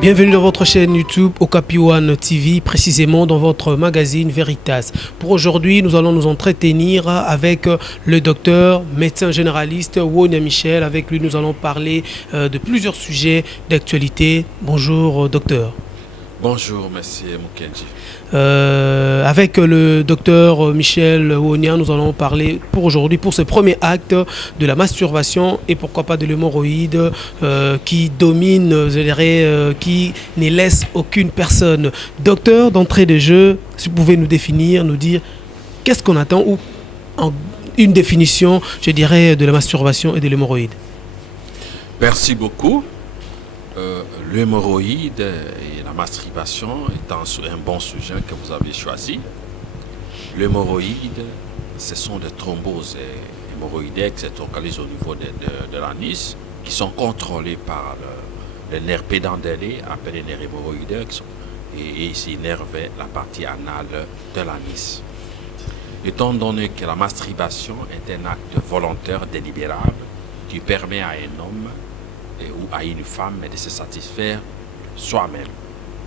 Bienvenue dans votre chaîne YouTube Okapi One TV, précisément dans votre magazine Veritas. Pour aujourd'hui, nous allons nous entretenir avec le docteur, médecin généraliste Wonia Michel. Avec lui, nous allons parler de plusieurs sujets d'actualité. Bonjour docteur. Bonjour, monsieur Mukenji. Avec le docteur Michel Wonia, nous allons parler pour aujourd'hui, pour ce premier acte, de la masturbation et pourquoi pas de l'hémorroïde qui domine, je dirais, qui ne laisse aucune personne. Docteur, d'entrée de jeu, si vous pouvez nous définir, nous dire qu'est-ce qu'on attend ou en une définition, je dirais, de la masturbation et de l'hémorroïde. Merci beaucoup. L'hémorroïde et la masturbation étant un bon sujet que vous avez choisi. L'hémorroïde, ce sont des thromboses hémorroïdaires qui se localisent au niveau de l'anis, qui sont contrôlées par le nerf pédandellé, appelé nerf hémorroïdaire, et ici innerve la partie anale de l'anis. Étant donné que la masturbation est un acte volontaire délibérable qui permet à un homme ou à une femme de se satisfaire soi-même.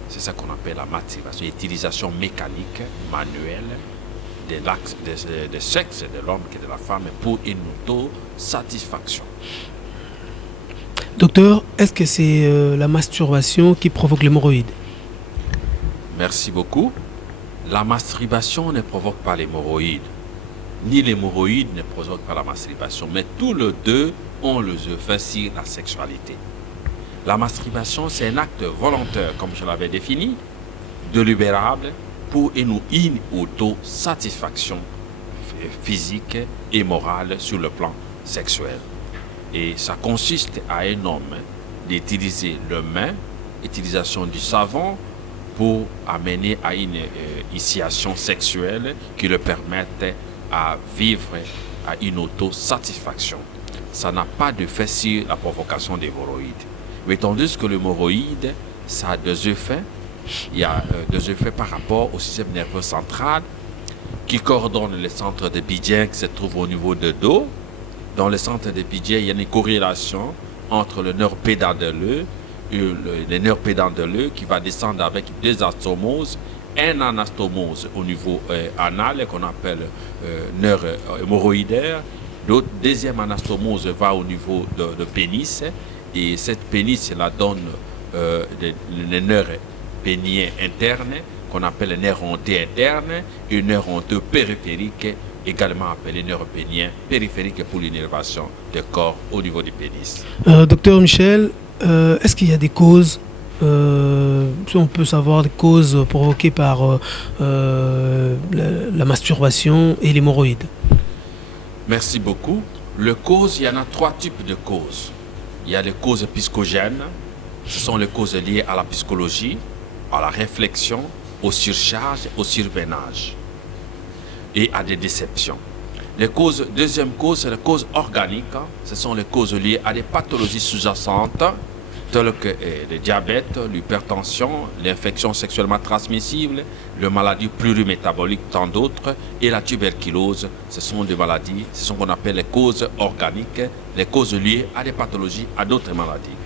C'est ça qu'on appelle la masturbation, l'utilisation mécanique, manuelle de sexe de l'homme et de la femme pour une auto-satisfaction. Docteur, est-ce que c'est la masturbation qui provoque l'hémorroïde? Merci beaucoup. La masturbation ne provoque pas l'hémorroïde, ni l'hémorroïde ne provoque pas la masturbation, mais tous les deux ont les effets sur la sexualité. La masturbation, c'est un acte volontaire, comme je l'avais défini, délibérable pour une auto-satisfaction physique et morale sur le plan sexuel. Et ça consiste à un homme d'utiliser le main, utilisation du savon, pour amener à une initiation sexuelle qui le permette à vivre à une auto-satisfaction. Ça n'a pas d'effet sur la provocation d'hémorroïdes. Mais tandis que l'hémorroïde, ça a deux effets. Il y a deux effets par rapport au système nerveux central qui coordonne les centres de Bidjen qui se trouvent au niveau de dos. Dans le centre de Bidjen, il y a une corrélation entre le nerf pédandelleux et le nerf pédandelleux qui va descendre avec deux anastomoses. Un anastomose au niveau anal qu'on appelle nerf hémorroïdaire. L'autre deuxième anastomose va au niveau de pénis et cette pénis la donne le nerf pénien interne qu'on appelle le nerf honteux interne et le nerf honteux périphérique également appelé nerf pénien périphérique pour l'innervation du corps au niveau du pénis. Docteur Michel, est-ce qu'il y a des causes, si on peut savoir des causes provoquées par la masturbation et l'hémorroïde? Merci beaucoup. Les causes, il y en a trois types de causes. Il y a les causes psychogènes, ce sont les causes liées à la psychologie, à la réflexion, aux surcharges, au surménage et à des déceptions. Les causes, deuxième cause, c'est les causes organiques, ce sont les causes liées à des pathologies sous-jacentes telles que le diabète, l'hypertension, l'infection sexuellement transmissible, les maladies plurimétaboliques, tant d'autres, et la tuberculose. Ce sont des maladies, ce sont ce qu'on appelle les causes organiques, les causes liées à des pathologies, à d'autres maladies.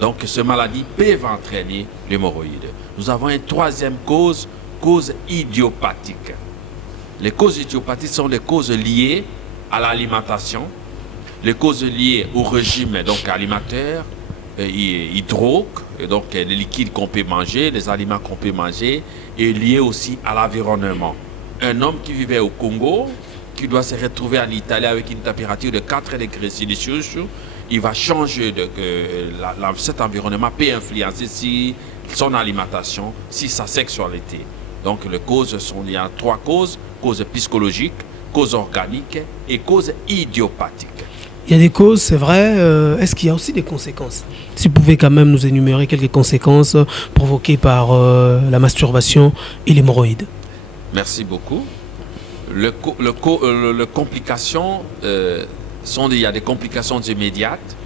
Donc, ces maladies peuvent entraîner l'hémorroïde. Nous avons une troisième cause, cause idiopathique. Les causes idiopathiques sont les causes liées à l'alimentation, les causes liées au régime donc alimentaire, hydro, et donc les liquides qu'on peut manger, les aliments qu'on peut manger, et lié aussi à l'environnement. Un homme qui vivait au Congo, qui doit se retrouver en Italie avec une température de 4 degrés Celsius, il va changer cet environnement peut influencer si son alimentation, si sa sexualité. Donc les causes sont, il y a trois causes, causes psychologiques, causes organiques et causes idiopathiques. Il y a des causes, c'est vrai. Est-ce qu'il y a aussi des conséquences? Si vous pouvez quand même nous énumérer quelques conséquences provoquées par la masturbation et l'hémorroïde. Merci beaucoup. Les complications, il y a des complications immédiates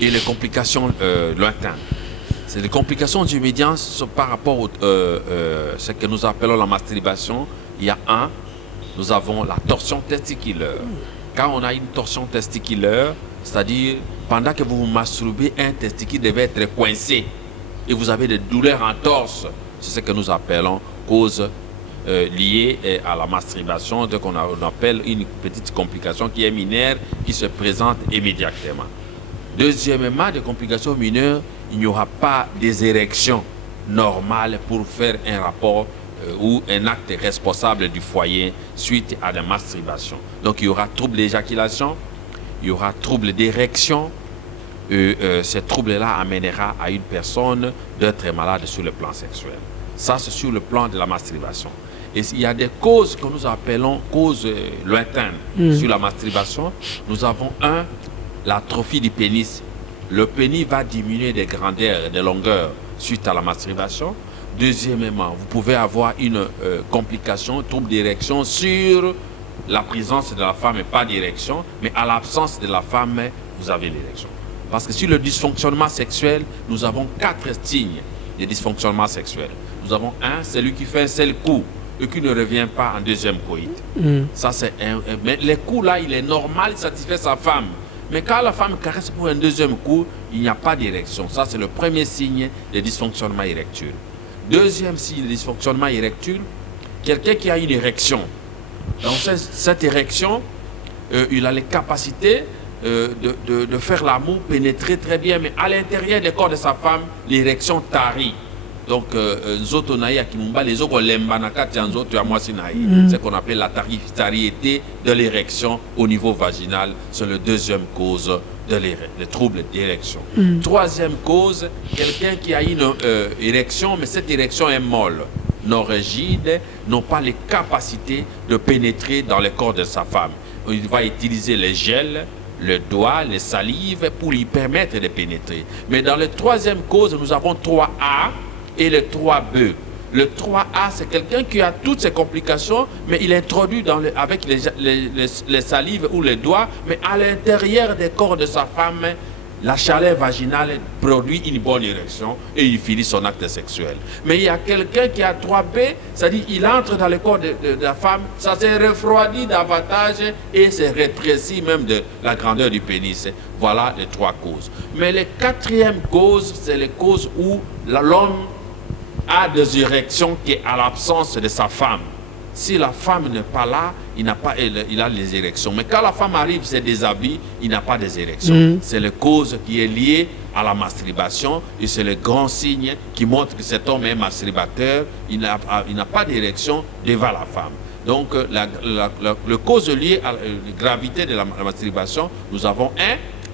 et les complications lointaines. C'est les complications immédiates par rapport à ce que nous appelons la masturbation. Il y a nous avons la torsion testiculaire. Quand on a une torsion testiculaire, c'est-à-dire pendant que vous vous masturbez, un testicule devait être coincé et vous avez des douleurs en torse. C'est ce que nous appelons cause liée à la masturbation, donc on appelle une petite complication qui est mineure, qui se présente immédiatement. Deuxièmement, des complications mineures, il n'y aura pas des érections normales pour faire un rapport ou un acte responsable du foyer suite à la masturbation. Donc il y aura trouble d'éjaculation, il y aura trouble d'érection. Ce trouble-là amènera à une personne d'être malade sur le plan sexuel. Ça, c'est sur le plan de la masturbation. Et il y a des causes que nous appelons causes lointaines sur la masturbation. Nous avons l'atrophie du pénis. Le pénis va diminuer de grandeur et de longueur suite à la masturbation. Deuxièmement, vous pouvez avoir une complication, trouble d'érection sur la présence de la femme et pas d'érection, mais à l'absence de la femme, vous avez l'érection. Parce que sur le dysfonctionnement sexuel, nous avons 4 signes de dysfonctionnement sexuel. Nous avons celui qui fait un seul coup et qui ne revient pas en deuxième coït. Ça, c'est mais le coup là, il est normal, il satisfait sa femme. Mais quand la femme caresse pour un deuxième coup, il n'y a pas d'érection. Ça, c'est le premier signe de dysfonctionnement érectile. Deuxième signe de dysfonctionnement érectile, quelqu'un qui a une érection. Dans cette érection, il a les capacités de faire l'amour, pénétrer très bien, mais à l'intérieur du corps de sa femme, l'érection tarit. Donc, c'est ce qu'on appelle la tariété de l'érection au niveau vaginal. C'est la deuxième cause de troubles d'érection. Troisième cause, quelqu'un qui a une érection, mais cette érection est molle, non rigide, n'ont pas les capacités de pénétrer dans le corps de sa femme. Il va utiliser les gels, le doigt, les salives pour lui permettre de pénétrer. Mais dans la troisième cause, nous avons 3A et le 3B. Le 3A, c'est quelqu'un qui a toutes ces complications, mais il introduit avec les salives ou les doigts, mais à l'intérieur des corps de sa femme, la chaleur vaginale produit une bonne érection et il finit son acte sexuel. Mais il y a quelqu'un qui a 3B, c'est-à-dire il entre dans le corps de la femme, ça se refroidit davantage et se rétrécit même de la grandeur du pénis. Voilà les 3 causes. Mais la 4e cause, c'est les causes où l'homme a des érections qui est à l'absence de sa femme. Si la femme n'est pas là, il a les érections. Mais quand la femme arrive, se déshabille, il n'a pas des érections. C'est la cause qui est liée à la masturbation et c'est le grand signe qui montre que cet homme est masturbateur. Il n'a pas d'érection devant la femme. Donc, la cause liée à la gravité de la masturbation, nous avons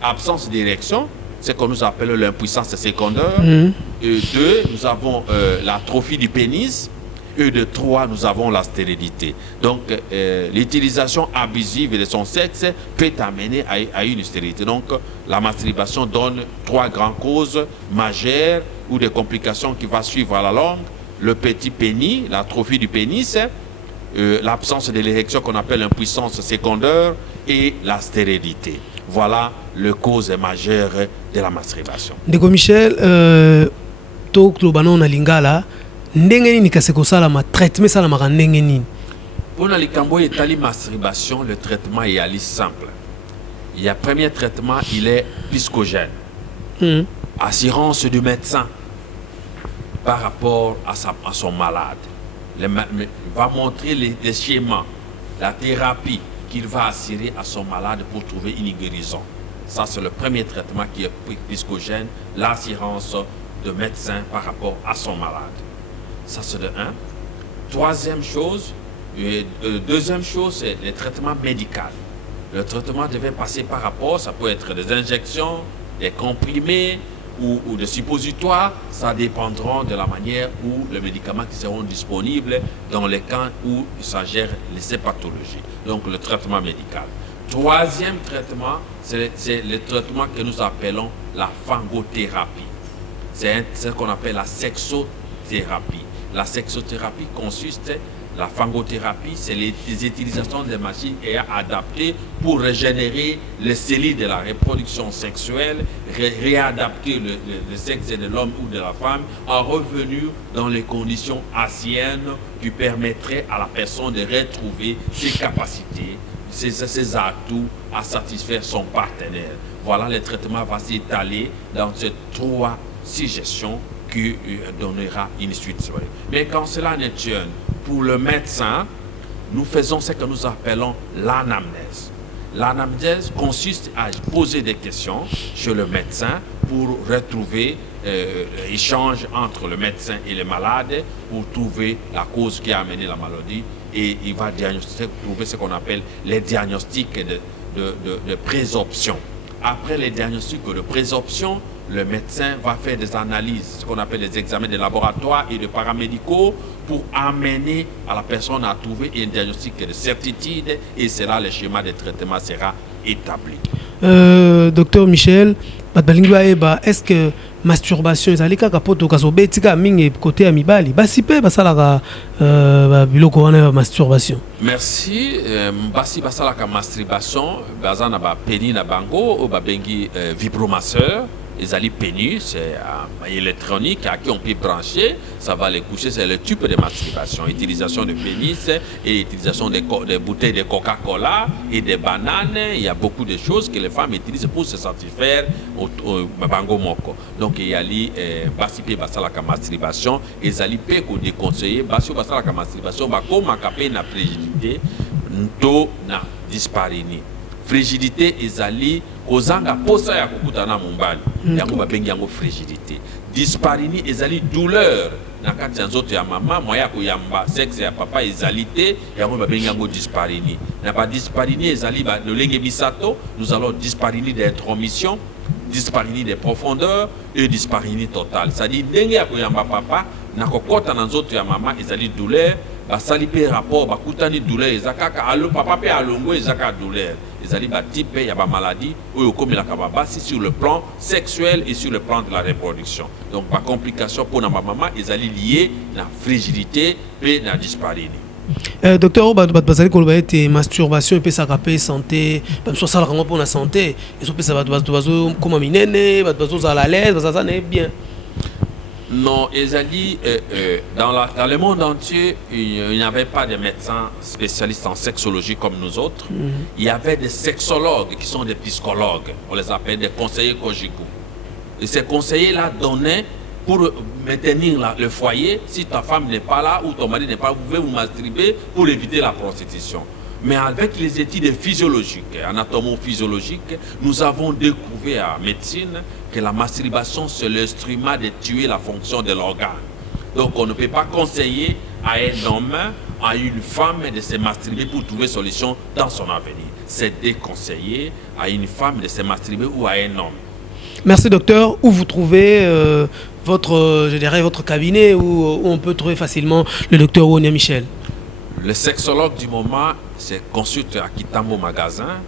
absence d'érection, c'est ce qu'on nous appelle l'impuissance secondaire. Et 2, nous avons l'atrophie du pénis. Et de 3, nous avons la stérilité. Donc, l'utilisation abusive de son sexe peut amener à une stérilité. Donc, la masturbation donne 3 grandes causes majeures ou des complications qui vont suivre à la longue. Le petit pénis, l'atrophie du pénis, l'absence de l'érection qu'on appelle l'impuissance secondaire et la stérilité. Voilà les causes majeures de la masturbation. Ndeko Michel, to klobano na lingala, ndenge nini kaseko salama traitement salama ndenge nini? Pour la likambo etali masturbation, le traitement est assez simple. Il y a premier traitement, il est psychogène. Assurance du médecin par rapport à son malade. Il va montrer les schémas, la thérapie qu'il va assurer à son malade pour trouver une guérison. Ça, c'est le premier traitement qui est psychogène, l'assurance de médecin par rapport à son malade. Ça, c'est de 1. Troisième chose, deuxième chose, c'est le traitement médical. Le traitement devait passer par rapport, ça peut être des injections, des comprimés ou des suppositoires. Ça dépendra de la manière où les médicaments qui seront disponibles dans les cas où il s'agit de ces pathologies. Donc, le traitement médical. Troisième traitement, c'est le traitement que nous appelons la fangothérapie. C'est ce qu'on appelle la sexothérapie. La sexothérapie consiste, la fangothérapie, c'est les utilisations des machines adaptées pour régénérer les cellules de la reproduction sexuelle, réadapter le sexe de l'homme ou de la femme en revenu dans les conditions anciennes qui permettraient à la personne de retrouver ses capacités, ses atouts à satisfaire son partenaire. Voilà, le traitement va s'étaler dans ces 3 suggestions qui donnera une suite. Mais quand cela n'est tient, pour le médecin, nous faisons ce que nous appelons l'anamnèse. L'anamnèse consiste à poser des questions chez le médecin pour retrouver l'échange entre le médecin et le malade pour trouver la cause qui a amené la maladie, et il va trouver ce qu'on appelle les diagnostics de présomption. Après les diagnostics de présomption, le médecin va faire des analyses, ce qu'on appelle des examens de laboratoire et de paramédicaux, pour amener à la personne à trouver un diagnostic de certitude, et c'est là le schéma de traitement sera établi. Docteur Michel, est-ce que masturbation ezali kaka poto kazobetika mingi côté amibali basi pe basalaka biloko wana masturbation? Merci. Basi basalaka masturbation bazana ba peni na bango o babengi vibromasseur. Les ali pénis, c'est électronique à qui on peut brancher, ça va les coucher, c'est le type de masturbation. Utilisation de pénis et utilisation des bouteilles de Coca-Cola et des bananes. Il y a beaucoup de choses que les femmes utilisent pour se satisfaire au bango moko. Donc il y a li basi pe basalaka masturbation, et ali pe ko déconseiller basi basalaka masturbation ba koma kapé na frigidité nto na disparini. Frigidité ezali kozanga posa ya kokutana mombali yango babengi yango frigidité. Disparini ezali douleur na kati ya nzoto ya mama moya koyamba sexe ya papa ezali te yango babengi yango disparini. Na ba disparini ezali ba lolenge misato, nous allons disparini d'intromission, disparini de profondeur et disparini totale. C'est-à-dire ndenge ya koyamba papa na kokota na nzoto ya mama ezali douleur, basali pe rapport bakutani douleur ezakaka alo papa pe alongo ezaka douleur. Ezali ba type ya ba maladie ou comme la kababasi sur le plan sexuel et sur le plan de la reproduction. Donc ba complication pour na maman ezali lié na frigidité pe na disparini. Docteur, bazali koloba ete masturbation pe sa rapé santé, ba so sala rango pour la santé, et so pe sa bazo comme minene, bazo za la l'aise, ça n'est bien. Non, ezali dans le monde entier, il n'y avait pas de médecins spécialistes en sexologie comme nous autres. Il y avait des sexologues qui sont des psychologues. On les appelle des conseillers conjugaux. Et ces conseillers-là donnaient pour maintenir le foyer. Si ta femme n'est pas là ou ton mari n'est pas là, vous pouvez vous masturber pour éviter la prostitution. Mais avec les études physiologiques, anatomo-physiologiques, nous avons découvert en médecine que la masturbation, c'est l'instrument de tuer la fonction de l'organe. Donc on ne peut pas conseiller à un homme, à une femme de se masturber pour trouver solution dans son avenir. C'est déconseillé à une femme de se masturber ou à un homme. Merci docteur. Où vous trouvez votre cabinet où on peut trouver facilement le docteur Ouonia Michel? Le sexologue du moment, c'est consulte à Kitambo Magasin,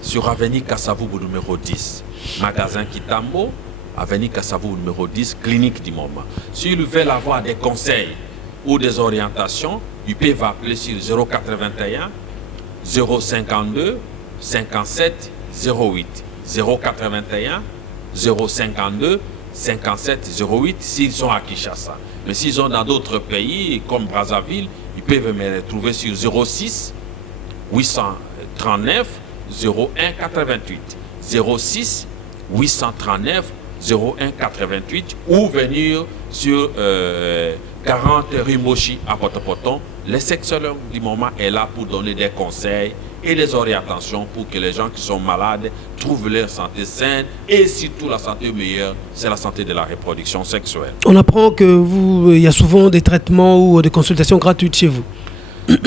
sur avenue Kassavou numéro 10. Magasin Kitambo, avenue Kassavou numéro 10, clinique du moment. S'il veut avoir des conseils ou des orientations, il peut appeler sur 081 052 57 08. 081 052 57 08 s'ils sont à Kinshasa. Mais s'ils sont dans d'autres pays comme Brazzaville, ils peuvent me retrouver sur 06 839 01 88. 06 839 01 88 ou venir sur 40 rue Mochi à Potopoton. Le sexologue du moment est là pour donner des conseils et des orientations pour que les gens qui sont malades trouvent leur santé saine et surtout la santé meilleure, c'est la santé de la reproduction sexuelle. On apprend que il y a souvent des traitements ou des consultations gratuites chez vous.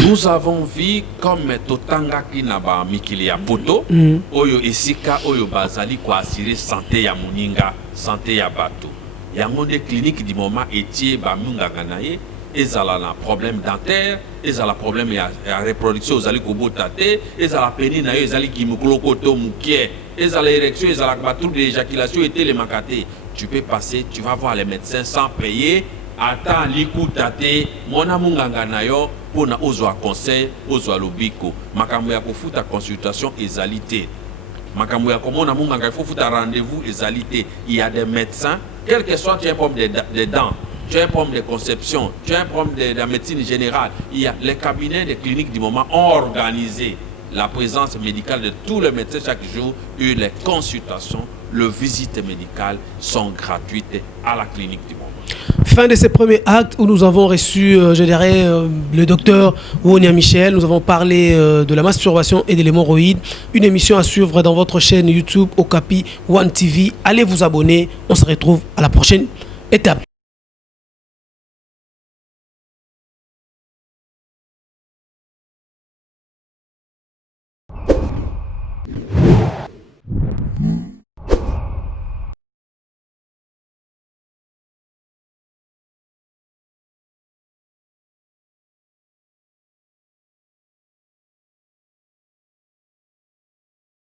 Nous avons vu comme Totanga qui n'a pas mikili ya poto, oyo esika oyo bazali ko assurer santé ya muninga, santé ya bato. Yango des cliniques du moment etie ba munganga naye. Ils ont un problème dentaire, ils ont un problème de reproduction, ils ont un botate, ils ont la pénine, ils ont un kimuklokoto moukier, ils ont l'érection, ils ont la trouble d'éjaculation et les macatés. Tu peux passer, tu vas voir les médecins sans payer ata likuta te mona munganga na yo pona ozwa conseil ozwa lobiko makambo ya kofuta consultation ezali te makambo ya komona munganga il faut futa rendez-vous ezali te il y a des médecins quel que soit tu as un problème des dents tu as un problème de conception tu as un problème de la médecine générale il y a les cabinets des cliniques du moment ont organisé la présence médicale de tous les médecins chaque jour et les consultations les visites médicales sont gratuites à la clinique du moment. Fin de ce premier acte où nous avons reçu, je dirais, le docteur Wonia Michel. Nous avons parlé de la masturbation et de l'hémorroïde. Une émission à suivre dans votre chaîne YouTube Okapi One TV. Allez vous abonner. On se retrouve à la prochaine étape.